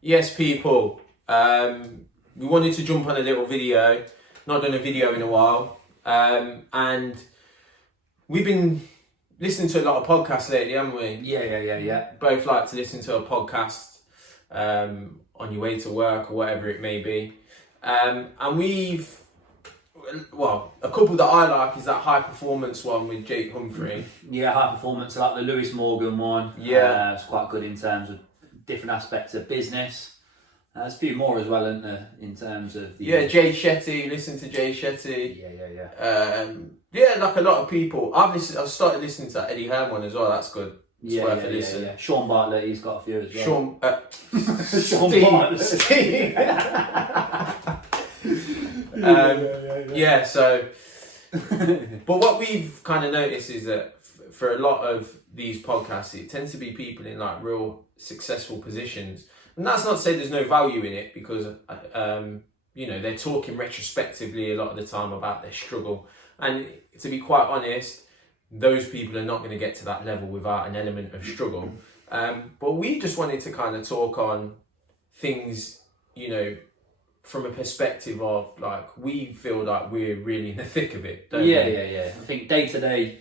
Yes, people. We wanted to jump on a little video. Not done a video in a while. And we've been listening to a lot of podcasts lately, haven't we? Yeah. Both like to listen to a podcast on your way to work or whatever it may be. And a couple that I like is that high performance one with Jake Humphrey. Yeah, high performance, like the Lewis Morgan one. Yeah. It's quite good in terms of different aspects of business. There's a few more as well, isn't there, in terms of... Jay Shetty, listen to Jay Shetty. Like a lot of people. I've started listening to that Eddie Hearn one as well, that's good. It's worth a listen. Yeah. Sean Bartlett, he's got a few as well. Sean Bartlett. Steve. But what we've kind of noticed is that for a lot of these podcasts, it tends to be people in like real successful positions. And that's not to say there's no value in it, because, they're talking retrospectively a lot of the time about their struggle. And to be quite honest, those people are not going to get to that level without an element of struggle. But we just wanted to kind of talk on things, from a perspective of like, we feel like we're really in the thick of it, don't we? Yeah. I think day to day,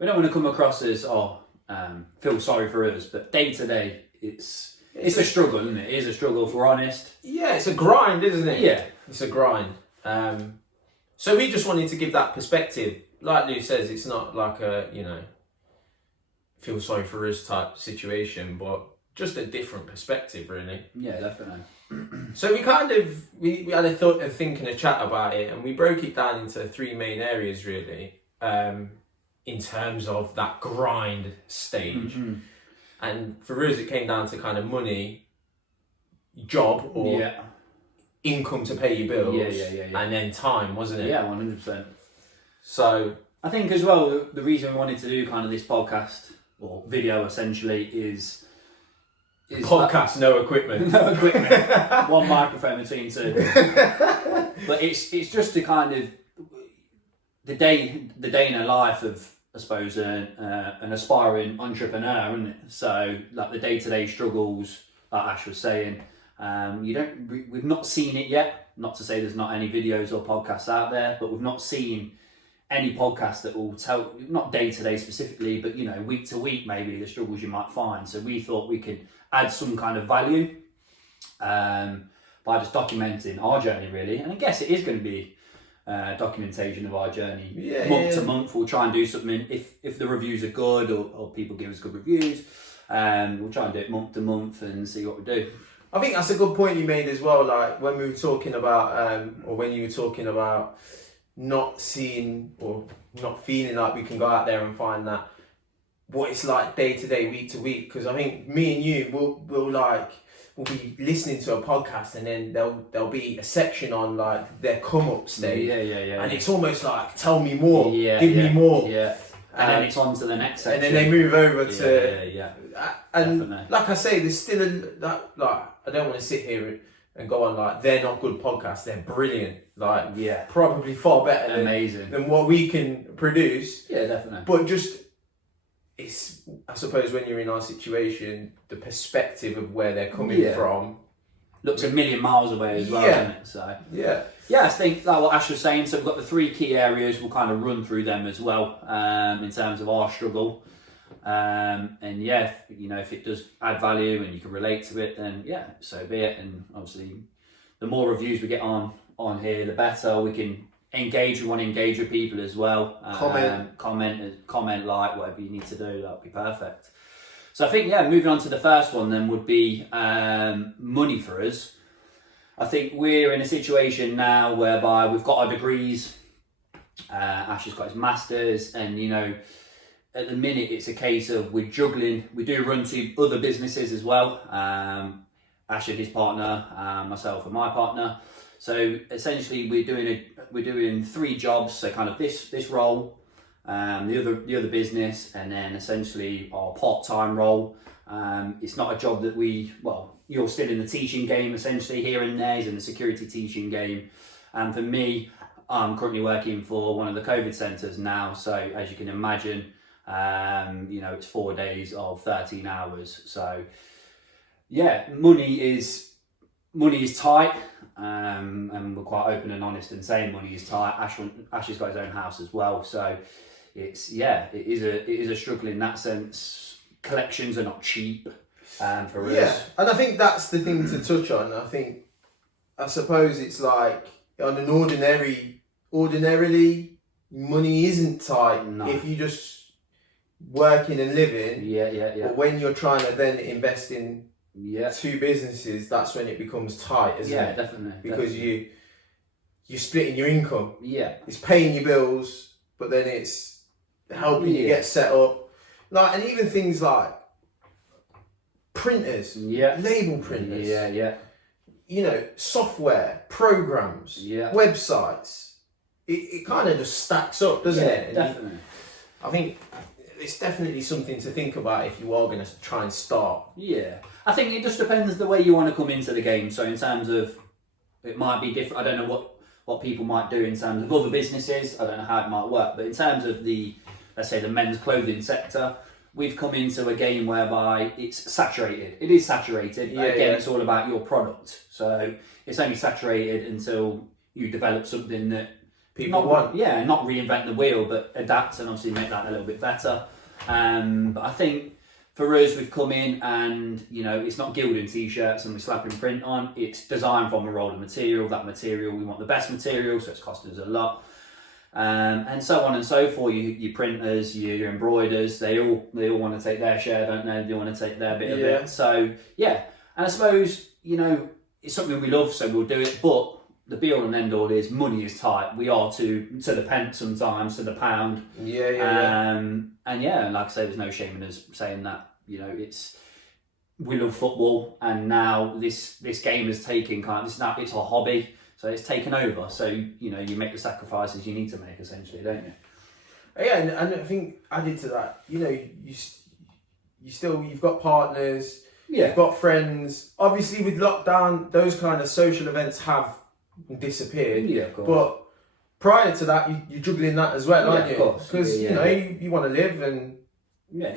we don't want to come across as, feel sorry for us, but day to day, it's a struggle, isn't it? It is a struggle, if we're honest. Yeah, it's a grind, isn't it? Yeah. It's a grind. So we just wanted to give that perspective. Like Lou says, it's not like a, feel sorry for us type situation, but just a different perspective, really. Yeah, definitely. So we had a thought of thinking a chat about it, and we broke it down into three main areas, really, in terms of that grind stage. Mm-hmm. And for us, it came down to kind of money, job, or income to pay your bills, and then time, wasn't it? Yeah, 100%. So I think as well, the reason we wanted to do kind of this podcast, or video essentially, is podcast, no equipment. No equipment. One microphone between two. But it's just to kind of the day in a life of, I suppose, an aspiring entrepreneur, isn't it? So like the day-to-day struggles, like Ash was saying, we've not seen it yet. Not to say there's not any videos or podcasts out there, but we've not seen any podcast that will tell, not day-to-day specifically, but week to week maybe the struggles you might find. So we thought we could add some kind of value by just documenting our journey, really. And I guess it is going to be documentation of our journey. Month to month, we'll try and do something. If the reviews are good, or people give us good reviews, we'll try and do it month to month and see what we do. I think that's a good point you made as well. Like when we were talking about, or when you were talking about not seeing or not feeling like we can go out there and find that what it's like day to day, week to week. Because I think me and you we'll be listening to a podcast, and then there'll be a section on like their come up stage. And it's almost like, tell me more, give me more. Yeah. And then it's on to the next section. And then they move over to... Yeah. And definitely. like I say, there's still I don't want to sit here and go on like, they're not good podcasts, they're brilliant. Like, probably far better than what we can produce. Yeah, definitely. But just, it's, I suppose when you're in our situation, the perspective of where they're coming from looks a million miles away as well, doesn't it? So I think like what Ash was saying, so we've got the three key areas, we'll kind of run through them as well, in terms of our struggle. If it does add value and you can relate to it, then so be it. And obviously the more reviews we get on here, the better. We can engage, we want to engage with people as well. Comment, like, whatever you need to do, that'll be perfect. So I think, moving on to the first one then would be money for us. I think we're in a situation now whereby we've got our degrees, Ash has got his masters, and at the minute it's a case of we're juggling. We do run two other businesses as well, Ash and his partner, myself and my partner. So essentially we're doing three jobs, so kind of this role, the other business, and then essentially our part-time role. It's not a job that you're still in the teaching game essentially here and there, he's in the security teaching game. And for me, I'm currently working for one of the COVID centres now, so as you can imagine, it's 4 days of 13 hours. So money is money is tight, and we're quite open and honest in saying money is tight. Ash has got his own house as well, so it is a struggle in that sense. Collections are not cheap for us. Yeah, and I think that's the thing to touch on. I suppose it's like on an ordinarily money isn't tight if you just working and living. Yeah. But when you're trying to then invest in two businesses, that's when it becomes tight, isn't it? Yeah, definitely. Because you're splitting your income. Yeah. It's paying your bills, but then it's helping you get set up. Like, and even things like printers, label printers. Yeah. You know, software, programs, websites. It kind of just stacks up, doesn't it? Definitely. I think it's definitely something to think about if you are going to try and start. Yeah. I think it just depends the way you want to come into the game. So in terms of, it might be different. I don't know what people might do in terms of other businesses. I don't know how it might work. But in terms of let's say the men's clothing sector, we've come into a game whereby it's saturated. It is saturated. It's all about your product. So it's only saturated until you develop something that people want. Yeah, not reinvent the wheel, but adapt and obviously make that a little bit better. But I think for us, we've come in and, you know, it's not Gildan t-shirts and we're slapping print on. It's designed from a roll of material. That material, we want the best material, so it's costing us a lot. And so on and so forth. Your printers, your embroiders, they all want to take their share, don't they? They want to take their bit of it. So yeah, and I suppose, you know, it's something we love, so we'll do it. But the be all and end all is money is tight. We are to the pence sometimes, to the pound. And yeah, like I say, there's no shame in us saying that. You know, we love football, and now this game has taken it's a hobby. So it's taken over. So, you know, you make the sacrifices you need to make, essentially, don't you? Yeah, and I think added to that, you know, you've got partners, you've got friends. Obviously, with lockdown, those kind of social events have disappeared. Yeah, of course. But prior to that, you're juggling that as well, aren't you? Of course. Because, you know, you want to live, and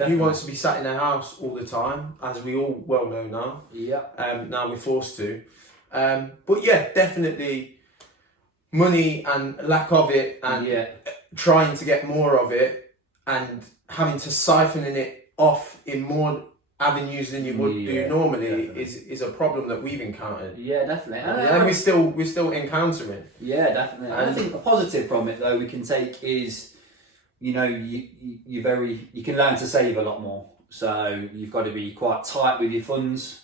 who wants to be sat in their house all the time, as we all well know now. Yeah. Now we're forced to. But yeah, definitely money and lack of it, and trying to get more of it, and having to siphon it off in more avenues than you would do normally is a problem that we've encountered. Yeah, definitely. And we're still encountering. Yeah, definitely. And I think a positive from it though we can take is, you know, you can learn to save a lot more. So you've got to be quite tight with your funds.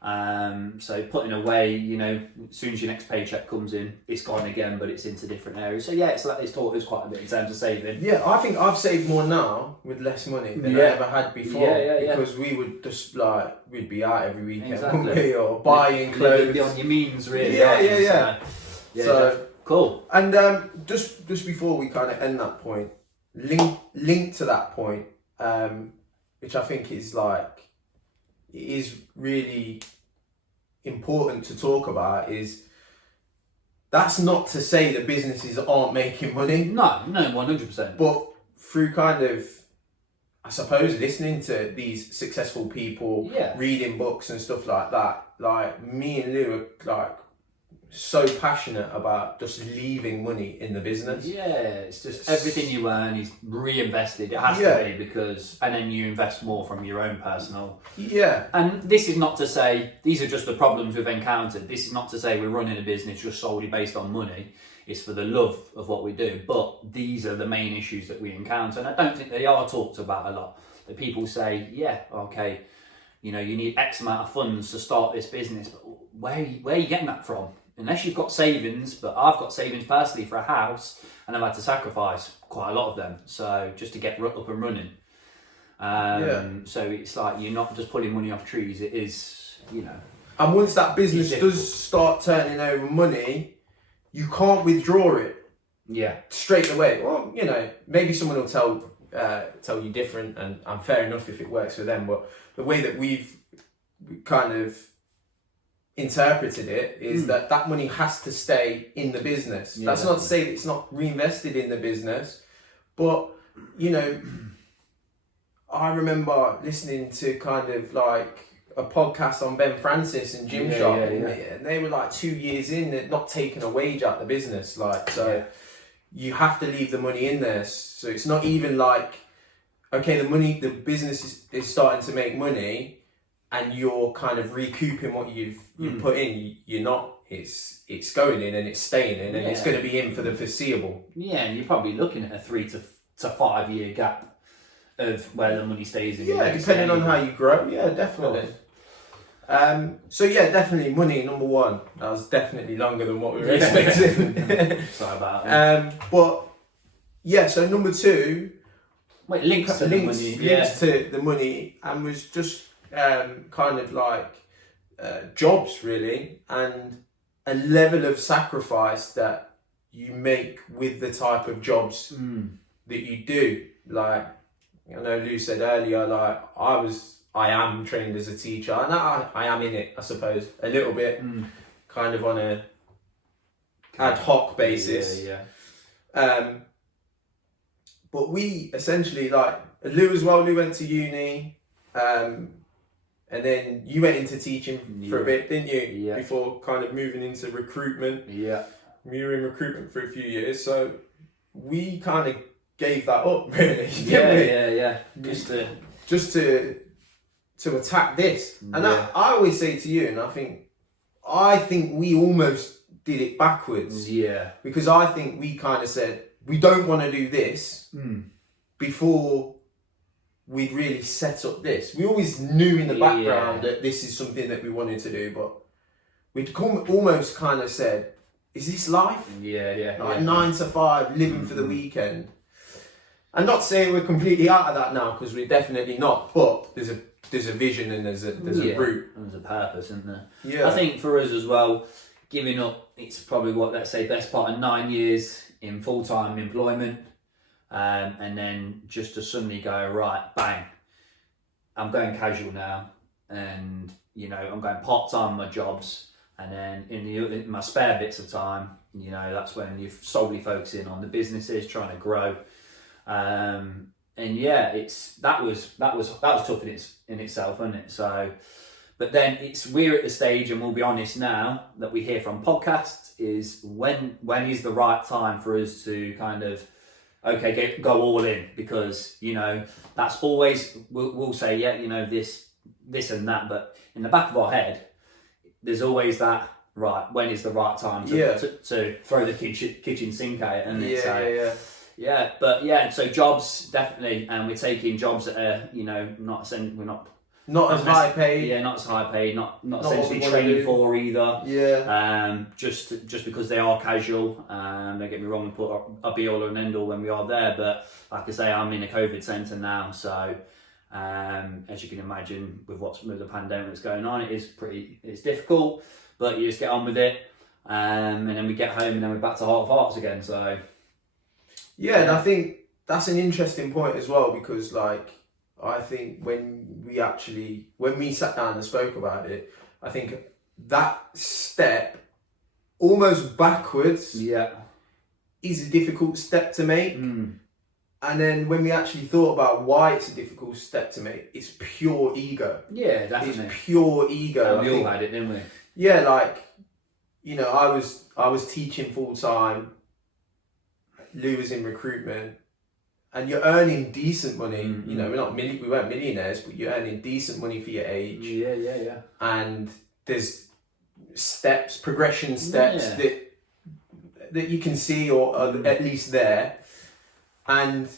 So putting away, you know, as soon as your next paycheck comes in, it's gone again, but it's into different areas. So yeah, it's taught us quite a bit in terms of saving. Yeah, I think I've saved more now with less money than I ever had before. Because we would just we'd be out every weekend, wouldn't we? Or buying clothes. On your means, really. So cool. And just before we kind of end that point, link to that point, which I think is it is really important to talk about, is that's not to say that businesses aren't making money. No, 100%. But through kind of, I suppose, listening to these successful people, reading books and stuff like that, like me and Lou are so passionate about just leaving money in the business. Yeah, it's just everything you earn is reinvested. It has to be, and then you invest more from your own personal. Yeah. And this is not to say, these are just the problems we've encountered. This is not to say we're running a business just solely based on money. It's for the love of what we do. But these are the main issues that we encounter. And I don't think they are talked about a lot. That people say, you know, you need X amount of funds to start this business. But where are you getting that from? Unless you've got savings, but I've got savings personally for a house, and I've had to sacrifice quite a lot of them. So just to get up and running. So it's like you're not just pulling money off trees. It is, you know. And once that business does start turning over money, you can't withdraw it. Yeah. Straight away. Well, you know, maybe someone will tell you different, and fair enough if it works for them. But the way that we've kind of interpreted it is that money has to stay in the business. That's not to say that it's not reinvested in the business, but you know, I remember listening to kind of a podcast on Ben Francis and Gymshark, Yeah. and they were like 2 years in, they're not taking a wage out of the business, like, so you have to leave the money in there. So it's not even like, okay, the business is starting to make money, and you're kind of recouping what you've put in. You're not. It's going in and it's staying in, and it's going to be in for the foreseeable. Yeah, and you're probably looking at a 3 to 5 year gap of where the money stays in. Yeah, depending on how you grow. Yeah, definitely. So yeah, definitely money, number one. That was definitely longer than what we were expecting. Sorry about that. But yeah, so number two. Wait, links to the money. Links to the money, and was just kind of like jobs really, and a level of sacrifice that you make with the type of jobs that you do. Like, I know Lou said earlier, like I am trained as a teacher, and I am in it, I suppose, a little bit, kind of on a ad hoc basis. But we essentially, like Lou as well. Lou went to uni, and then you went into teaching for a bit, didn't you? Yeah. Before kind of moving into recruitment. Yeah. You were in recruitment for a few years, so we kind of gave that up, really. Yeah. Just to attack this, and I always say to you, and I think we almost did it backwards. Yeah. Because I think we kind of said we don't want to do this before we'd really set up this. We always knew in the background that this is something that we wanted to do, but we'd almost kind of said, is this life? Like 9 to 5, living for the weekend. And not saying we're completely out of that now, because we're definitely not, but there's a vision and there's a route. And there's a purpose, isn't there? Yeah. I think for us as well, giving up, it's probably let's say, best part of 9 years in full-time employment, and then just to suddenly go, right, bang, I'm going casual now, and I'm going part-time on my jobs, and then in my spare bits of time, that's when you're solely focusing on the businesses, trying to grow, and that was tough in itself, wasn't it? So, but then we're at the stage, and we'll be honest now, that we hear from podcasts is when is the right time for us to kind of go all in, because that's always we'll say this and that, but in the back of our head there's always that, right, when is the right time to throw the kitchen sink at it, and so jobs, definitely, and we're taking jobs that are not as high paid. Not as high paid, not essentially training for either. Yeah. Just because they are casual. Don't get me wrong, we put a be all and end all when we are there, but like I say, I'm in a COVID centre now, so as you can imagine, with the pandemic that's going on, it's difficult, but you just get on with it, and then we get home, and then we're back to Heart of Hearts again. So and I think that's an interesting point as well, because I think when we sat down and spoke about it, I think that step almost backwards is a difficult step to make. And then when we actually thought about why it's a difficult step to make, it's pure ego. Yeah, definitely. It's pure ego. And we all had it, didn't we? Yeah, I was teaching full time. Lou was in recruitment, and you're earning decent money. We weren't millionaires, but you're earning decent money for your age. Yeah. And there's progression steps that you can see, or are at least there. And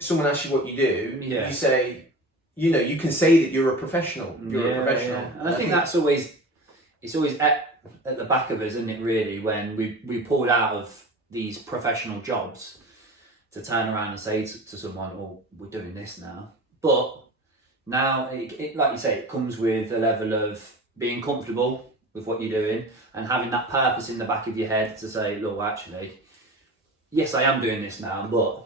someone asks you what you do, you say, you can say that you're a professional. You're a professional. Yeah. And I think it's always at the back of us, isn't it? Really, when we pulled out of these professional jobs, to turn around and say to someone, "Oh, we're doing this now." But now, it like you say, it comes with a level of being comfortable with what you're doing and having that purpose in the back of your head to say, "Look, actually, yes, I am doing this now, but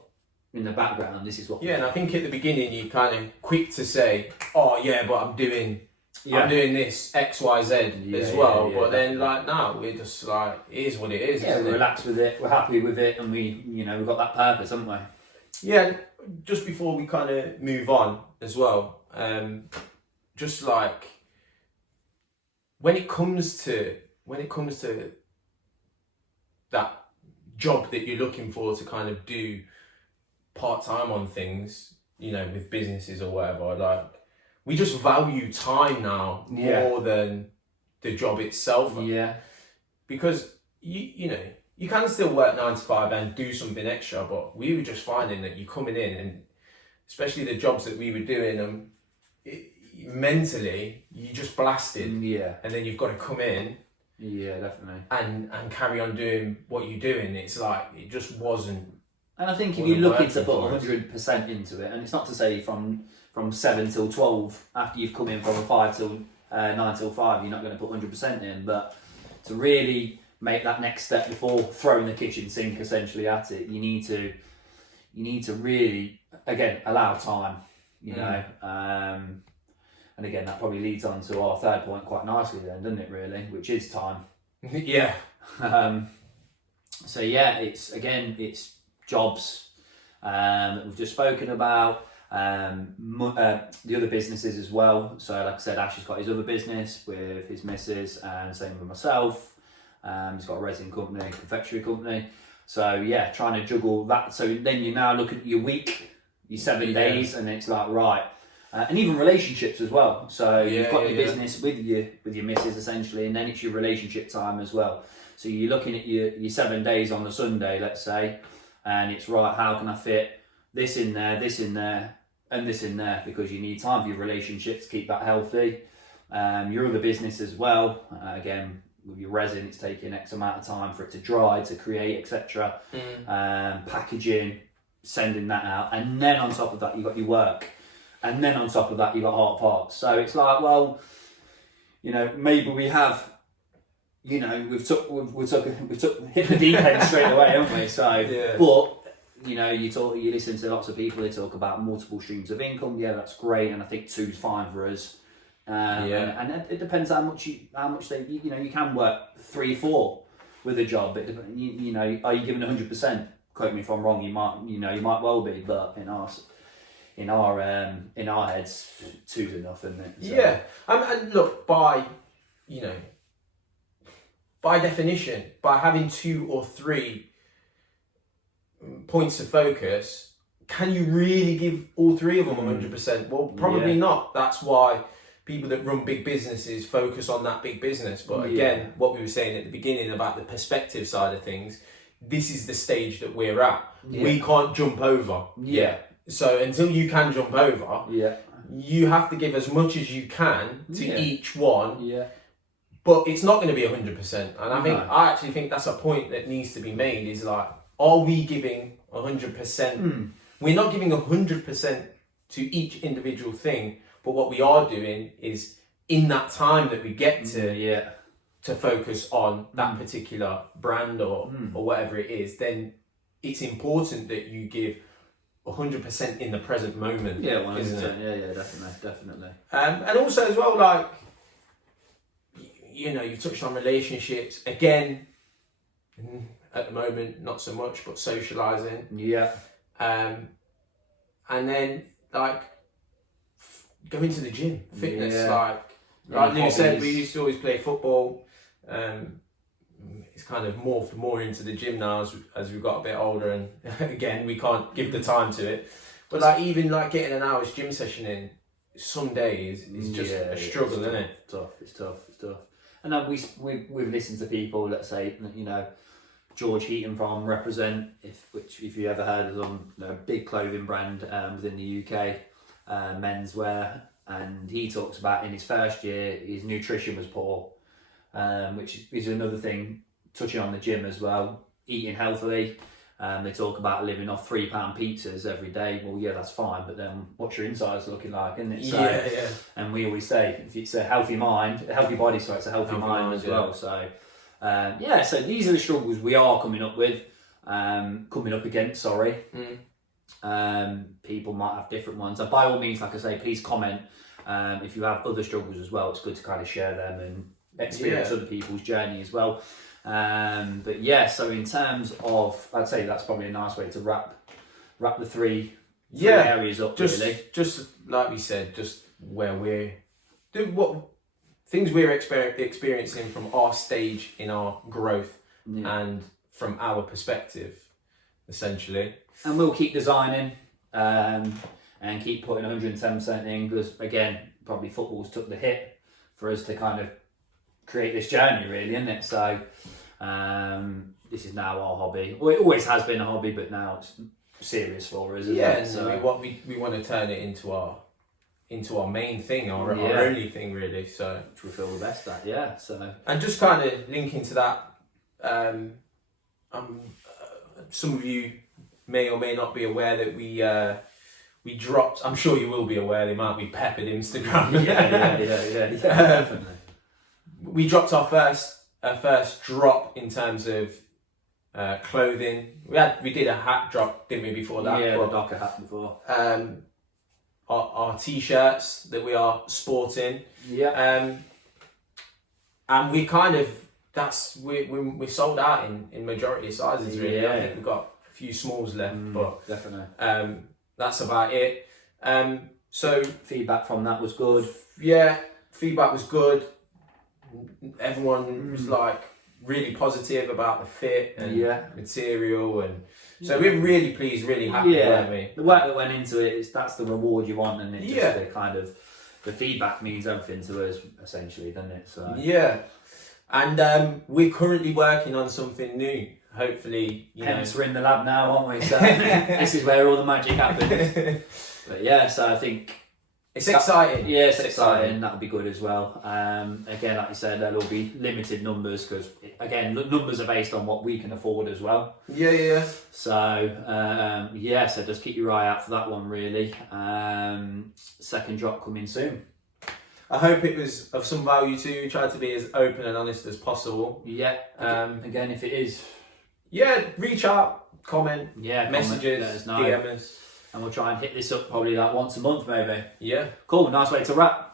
in the background, this is what." Yeah, and I think at the beginning you're kind of quick to say, "Oh, yeah, but I'm doing this X, Y, Z as well." But then, now we're just it is what it is. Yeah, we're relaxed with it. We're happy with it, and we've got that purpose, haven't we? Yeah. Just before we kind of move on as well, just like when it comes to that job that you're looking for to kind of do part-time on things, you know, with businesses or whatever, like we just value time now more than the job itself. Yeah. Because you know, you can still work 9 to 5 and do something extra, but we were just finding that you're coming in, and especially the jobs that we were doing, mentally you just blasted. Yeah. And then you've got to come in. Yeah, definitely. And carry on doing what you're doing. It's like it just wasn't. And I think if you're looking to put 100% into it, and it's not to say from 7 till 12 after you've come in from a 5 till 9 till 5, you're not going to put 100% in, but to really make that next step before throwing the kitchen sink essentially at it, you need to really, again, allow time, you know. And again, that probably leads on to our third point quite nicely then, doesn't it, really, which is time. Yeah. So yeah, it's jobs that we've just spoken about, the other businesses as well. So like I said, Ash has got his other business with his missus, and same with myself. He's got a resin company, confectionery company. So yeah, trying to juggle that. So then you now look at your week, your 7 days, and it's like, right. And even relationships as well. So you've got your business with your missus essentially, and then it's your relationship time as well. So you're looking at your 7 days on the Sunday, let's say, and it's right, how can I fit this in there, and this in there, because you need time for your relationship to keep that healthy. Your other business as well, again, with your resin, it's taking X amount of time for it to dry, to create, etc. Packaging, sending that out, and then on top of that, you've got your work. And then on top of that, you've got Heart of Hearts. So it's like, well, you know, maybe we have, you know, we've hit the deep end straight away, haven't we? So, but you know, you listen to lots of people. They talk about multiple streams of income. Yeah, that's great, and I think 2's fine for us. And it depends how much they, you know, you can work 3-4 with a job. You know, are you giving 100%? Quote me if I'm wrong. You might well be, but in our heads, 2's enough, isn't it? So. Yeah, and look, by definition, by having 2 or 3 points of focus, can you really give all 3 of them 100%? Well, probably not. That's why people that run big businesses focus on that big business. But again, what we were saying at the beginning about the perspective side of things, this is the stage that we're at. We can't jump over. So until you can jump over, you have to give as much as you can to each one. But it's not going to be 100%. And I actually think that's a point that needs to be made, is like, are we giving 100%? We're not giving 100% to each individual thing, but what we are doing is in that time that we get to focus on that particular brand or whatever it is, then it's important that you give 100% in the present moment. Yeah, 100%. Isn't it? Yeah, definitely. And also as well, like, you know, you've touched on relationships again. At the moment, not so much, but socializing. Yeah. And then like going to the gym, fitness. Like Lou said, we used to always play football. It's kind of morphed more into the gym now as we've got a bit older, and again we can't give the time to it. But like even like getting an hour's gym session in some days is just a struggle, isn't it? It's tough. And then we've listened to people, let's say, you know, George Heaton from Represent, if you ever heard of them, a big clothing brand within the UK, menswear, and he talks about in his first year his nutrition was poor, which is another thing, touching on the gym as well, eating healthily. They talk about living off £3 pizzas every day. Well, yeah, that's fine, but then what's your insides looking like, isn't it? So, and we always say, if it's a healthy mind, a healthy body, so it's a healthy mind as well. So, so these are the struggles we are coming up against. People might have different ones. By all means, like I say, please comment if you have other struggles as well. It's good to kind of share them and experience other people's journey as well. But yeah, so in terms of, I'd say that's probably a nice way to wrap the three areas up. Just like we said, just where we're what things we're experiencing from our stage in our growth and from our perspective, essentially. And we'll keep designing and keep putting 110% in, because again, probably football's took the hit for us to kind of create this journey, really, isn't it? So this is now our hobby. Well, it always has been a hobby, but now it's serious for us, isn't it? So we want to turn it into our main thing, our only thing, really. So which we feel the best at, yeah. So and just kind of linking to that, some of you may or may not be aware that we dropped. I'm sure you will be aware. They might be peppered Instagram. yeah, definitely. We dropped our first drop in terms of clothing. We did a hat drop, didn't we, before that? Yeah, the Docker hat before. Our t-shirts that we are sporting. Yeah. And we kind of we're sold out in majority of sizes, really. Yeah. I think we've got a few smalls left, but definitely. That's about it. So feedback from that was good. Yeah, feedback was good. Everyone was like really positive about the fit and material, and so we're really pleased, really happy, weren't we? The work that went into it, that's the reward you want, and it just the kind of the feedback means everything to us, essentially, doesn't it? So and we're currently working on something new. Hopefully, hence we're in the lab now, aren't we? So this is where all the magic happens. But yeah, so I think it's exciting. Yeah, it's exciting. That'll be good as well. Again, like you said, there'll be limited numbers because, again, numbers are based on what we can afford as well. Yeah. So, so just keep your eye out for that one, really. Second drop coming soon. I hope it was of some value to you. Try to be as open and honest as possible. Yeah. Again, if it is... Yeah, reach out, comment, comment, messages, DM us. And we'll try and hit this up probably like once a month, maybe. Yeah. Cool, nice way to wrap.